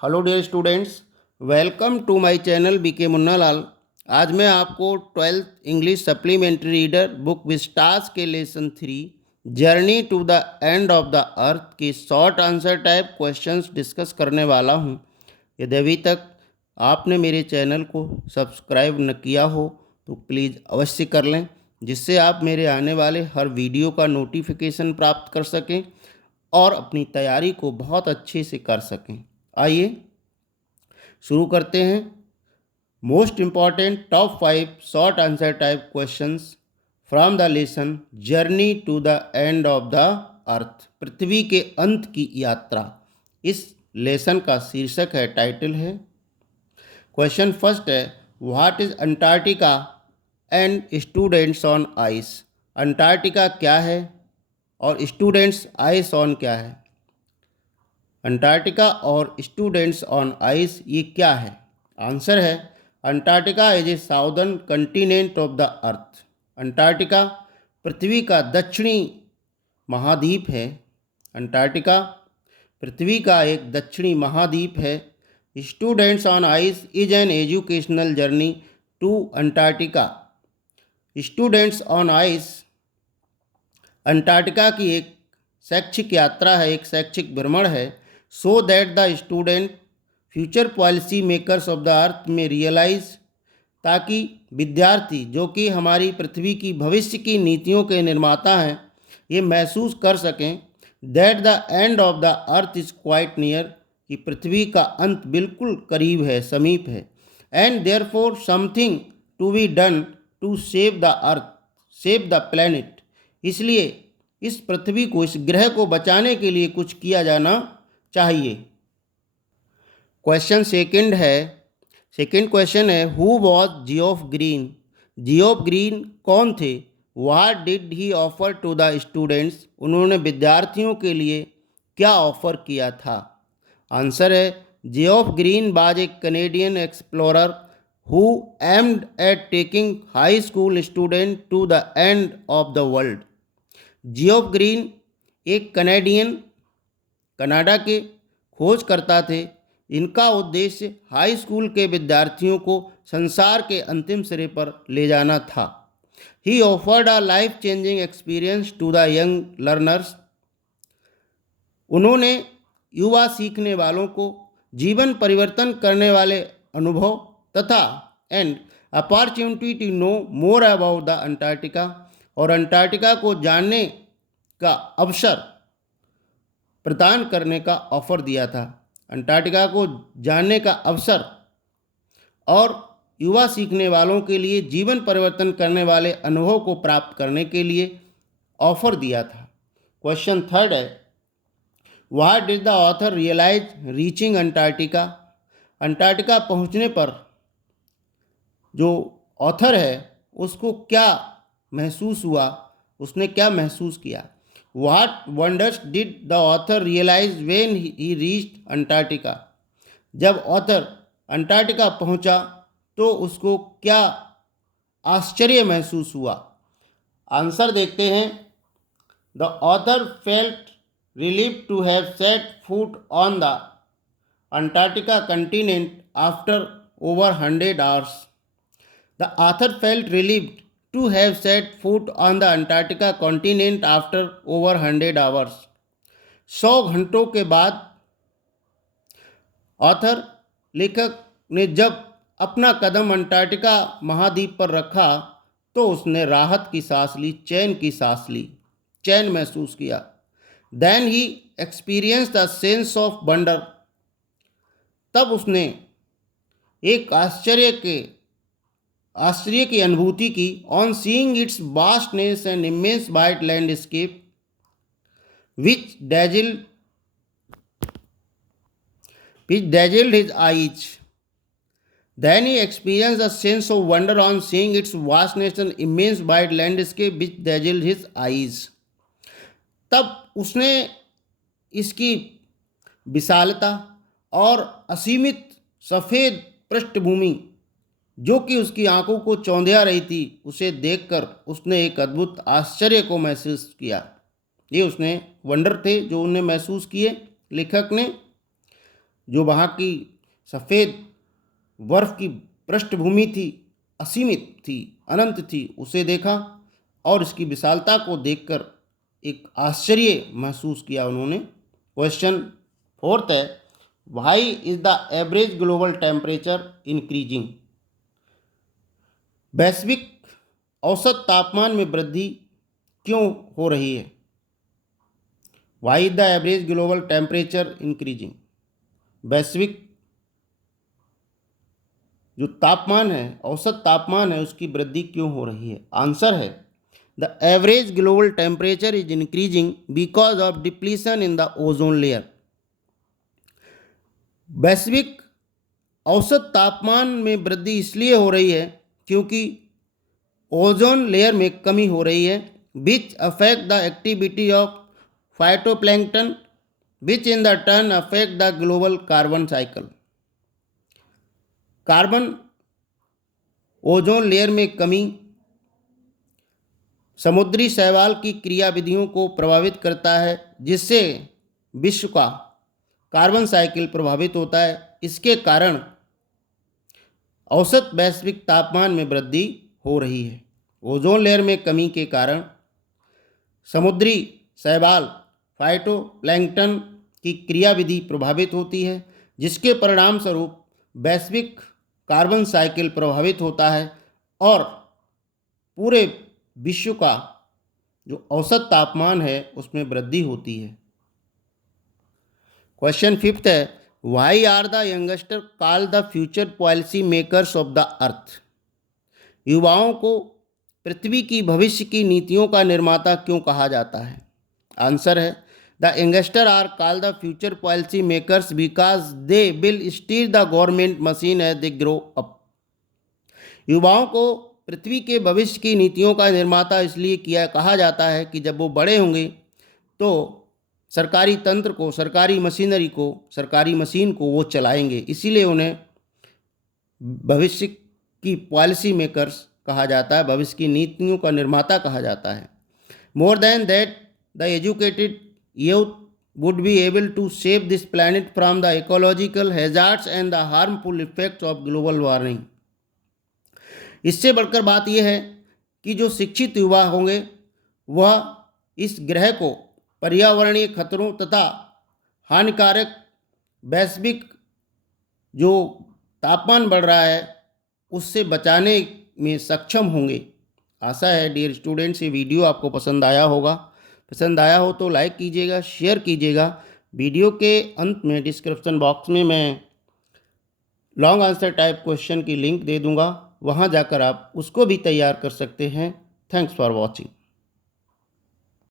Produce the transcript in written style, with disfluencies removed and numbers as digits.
Hello dear students, welcome to my channel BK Munnalal. आज मैं आपको 12th English supplementary reader book Vistas के lesson 3 journey to the end of the earth की short answer type questions discuss करने वाला हूं। यदि अभी तक आपने मेरे चैनल को सब्सक्राइब न किया हो तो प्लीज़ अवश्य कर लें, जिससे आप मेरे आने वाले हर वीडियो का नोटिफिकेशन प्राप्त कर सकें और अपनी तैयारी को बहुत अच्छे से कर सकें। आइए शुरू करते हैं। Most important top 5 short answer type questions from the lesson journey to the end of the earth, पृथ्वी के अंत की यात्रा। इस लेसन का शीर्षक है, टाइटल है। क्वेश्चन फर्स्ट है, what is Antarctica and students on ice. Antarctica क्या है और स्टूडेंट्स आइस ऑन क्या है। अंटार्कटिका और स्टूडेंट्स ऑन आइस ये क्या है। आंसर है, Antarctica is a southern continent of the earth. Antarctica पृथ्वी का दक्षिणी महाद्वीप है। अंटार्कटिका पृथ्वी का एक दक्षिणी महाद्वीप है। Students on ice is an educational journey to Antarctica. Students on ice Antarctica की एक शैक्षिक यात्रा है, एक शैक्षिक भ्रमण है। So that the student future policy makers of the earth में रियलाइज, ताकि विद्यार्थी जो कि हमारी पृथ्वी की भविष्य की नीतियों के निर्माता हैं, ये महसूस कर सकें that the end of the earth is quite near, कि पृथ्वी का अंत बिल्कुल करीब है, समीप है। And therefore something to be done to save the earth, save the planet. इसलिए इस पृथ्वी को, इस ग्रह को बचाने के लिए कुछ किया जाना चाहिए। क्वेश्चन सेकंड है, सेकंड क्वेश्चन है, who was Geoff Green. Geoff Green कौन थे। What did he offer to the students, उन्होंने विद्यार्थियों के लिए क्या ऑफर किया था। आंसर है, Geoff Green was a Canadian explorer who aimed at taking high school student to the end of the world. Geoff Green एक कनाडा के खोजकर्ता थे। इनका उद्देश्य हाई स्कूल के विद्यार्थियों को संसार के अंतिम सिरे पर ले जाना था। He offered a life changing experience to the young learners. उन्होंने युवा सीखने वालों को जीवन परिवर्तन करने वाले अनुभव तथा and opportunity to know more about the Antarctica, और अंटार्कटिका को जानने का अवसर प्रदान करने का ऑफर दिया था। अंटार्कटिका को जानने का अवसर और युवा सीखने वालों के लिए जीवन परिवर्तन करने वाले अनुभव को प्राप्त करने के लिए ऑफर दिया था। क्वेश्चन थर्ड है, what did the author realise reaching Antarctica. Antarctica पहुंचने पर जो ऑथर है उसको क्या महसूस हुआ, उसने क्या महसूस किया। What wonders did the author realise when he reached Antarctica. जब ऑथर अंटार्कटिका पहुंचा तो उसको क्या आश्चर्य महसूस हुआ। आंसर देखते हैं, the author felt relieved to have set foot on the Antarctica continent after over 100 hours. The author felt relieved to have set foot on the Antarctica continent after over 100 hours. 100 घंटों के बाद author लेखक ने जब अपना कदम Antarctica महाद्वीप पर रखा तो उसने राहत की सांस ली, चैन की सांस ली, चैन महसूस किया। Then he experienced a sense of wonder. तब उसने एक आश्चर्य की अनुभूति की। On seeing it's vastness and immense white landscape which dazzled his eyes. Then he experienced a sense of wonder on seeing its vastness and immense wide landscape which dazzled his eyes. तब उसने इसकी विशालता और असीमित सफ़ेद पृष्ठभूमि जो कि उसकी आंखों को चौंधिया रही थी, उसे देखकर उसने एक अद्भुत आश्चर्य को महसूस किया। ये उसने वंडर थे जो उन्हें महसूस किए लेखक ने। जो वहाँ की सफ़ेद बर्फ की पृष्ठभूमि थी, असीमित थी, अनंत थी, उसे देखा और इसकी विशालता को देखकर एक आश्चर्य महसूस किया उन्होंने। क्वेश्चन फोर्थ है, why is the average global temperature increasing? वैश्विक औसत तापमान में वृद्धि क्यों हो रही है? Why is the average global temperature increasing? वैश्विक जो तापमान है, औसत तापमान है, उसकी वृद्धि क्यों हो रही है? आंसर है, the average global temperature is increasing because of depletion in the ozone layer. वैश्विक औसत तापमान में वृद्धि इसलिए हो रही है क्योंकि ओजोन लेयर में कमी हो रही है, which affect the activity of phytoplankton, which in the turn affect the global carbon cycle. Carbon ozone layer में कमी समुद्री शैवाल की क्रियाविधियों को प्रभावित करता है, जिससे विश्व का कार्बन साइकिल प्रभावित होता है। इसके कारण औसत वैश्विक तापमान में वृद्धि हो रही है। ओजोन लेयर में कमी के कारण समुद्री शैवाल फाइटोप्लैंक्टन की क्रियाविधि प्रभावित होती है, जिसके परिणाम स्वरूप वैश्विक कार्बन साइकिल प्रभावित होता है और पूरे विश्व का जो औसत तापमान है उसमें वृद्धि होती है। क्वेश्चन फिफ्थ है, why are the youngster call the future policy makers of the earth? युवाओं को पृथ्वी की भविष्य की नीतियों का निर्माता क्यों कहा जाता है? आंसर है, the youngster are called the future policy makers because they will steer the government machine as they grow up. युवाओं को पृथ्वी के भविष्य की नीतियों का निर्माता इसलिए कहा जाता है कि जब वो बड़े होंगे तो सरकारी तंत्र को, सरकारी मशीनरी को, सरकारी मशीन को वो चलाएंगे, इसीलिए उन्हें भविष्य की पॉलिसी मेकर्स कहा जाता है, भविष्य की नीतियों का निर्माता कहा जाता है। More than that the educated youth would be able to save this planet from the ecological hazards and the harmful effects of global warming। इससे बढ़कर बात यह है कि जो शिक्षित युवा होंगे वह इस ग्रह को पर्यावरणीय खतरों तथा हानिकारक वैश्विक जो तापमान बढ़ रहा है उससे बचाने में सक्षम होंगे। आशा है डियर स्टूडेंट्स ये वीडियो आपको पसंद आया होगा। पसंद आया हो तो लाइक कीजिएगा, शेयर कीजिएगा। वीडियो के अंत में डिस्क्रिप्शन बॉक्स में मैं लॉन्ग आंसर टाइप क्वेश्चन की लिंक दे दूंगा, वहां जाकर आप उसको भी तैयार कर सकते हैं। Thanks for watching.